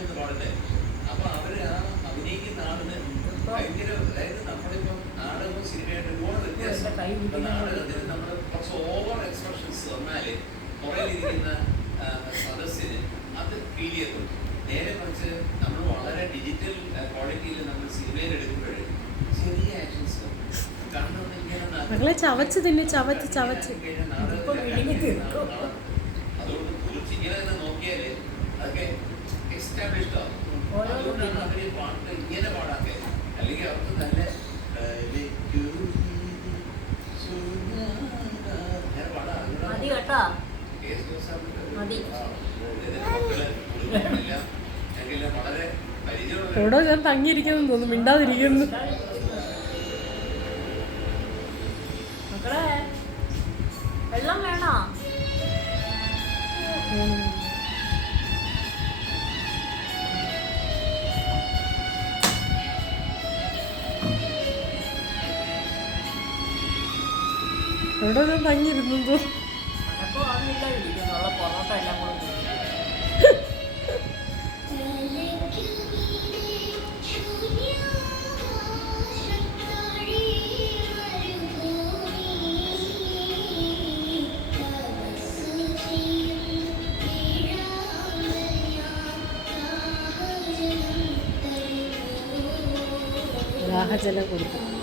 നിന്ന് പാടട്ടെ. അപ്പൊ അവര് ആ അഭിനയിക്കുന്ന ആളിന് ഭയങ്കര, അതായത് നമ്മളിപ്പം നാടകവും സിനിമയായിട്ട് ഒരുപാട് വ്യത്യാസം. ഇപ്പൊ നാടകത്തിന് നമ്മൾ കുറച്ച് ഓവർ എക്സ്പ്രഷൻസ് വന്നാല് പുറകിലിരിക്കുന്ന സദസ്സിന് അത് ഫീൽ ചെയ്തു. നേരെ മറിച്ച് നമ്മൾ വളരെ ഡിജിറ്റൽ ക്വാളിറ്റിയിൽ നമ്മൾ സിനിമയിൽ എടുക്കുമ്പോഴേ ചെറിയ ആക്ഷൻസ് മകളെ ചവച്ച് തിന്നു, ചവച്ച് ചവച്ച്. അതുകൊണ്ട് കുറിച്ച് ഇങ്ങനെ തന്നെ നോക്കിയാല് അതൊക്കെ എസ്റ്റാബ്ലിഷ്ഡ് ആവും. അതുകൊണ്ടാണ് അവര് പാട്ട് ഇങ്ങനെ പാടാക്കെ. അല്ലെങ്കിൽ അവർക്ക് നല്ല വളരെ പരിചയമുള്ള എവിടോ ഞാൻ തങ്ങിയിരിക്കുന്നു തോന്നുന്നു, മിണ്ടാതിരിക്കുന്നു. വെള്ളം വേണോ? എവിടോ ഞാൻ തങ്ങിയിരുന്നു തോന്നുന്നു. പൊറോട്ട എല്ലാം കൂടെ ദാഹജലം കൊടുക്കും.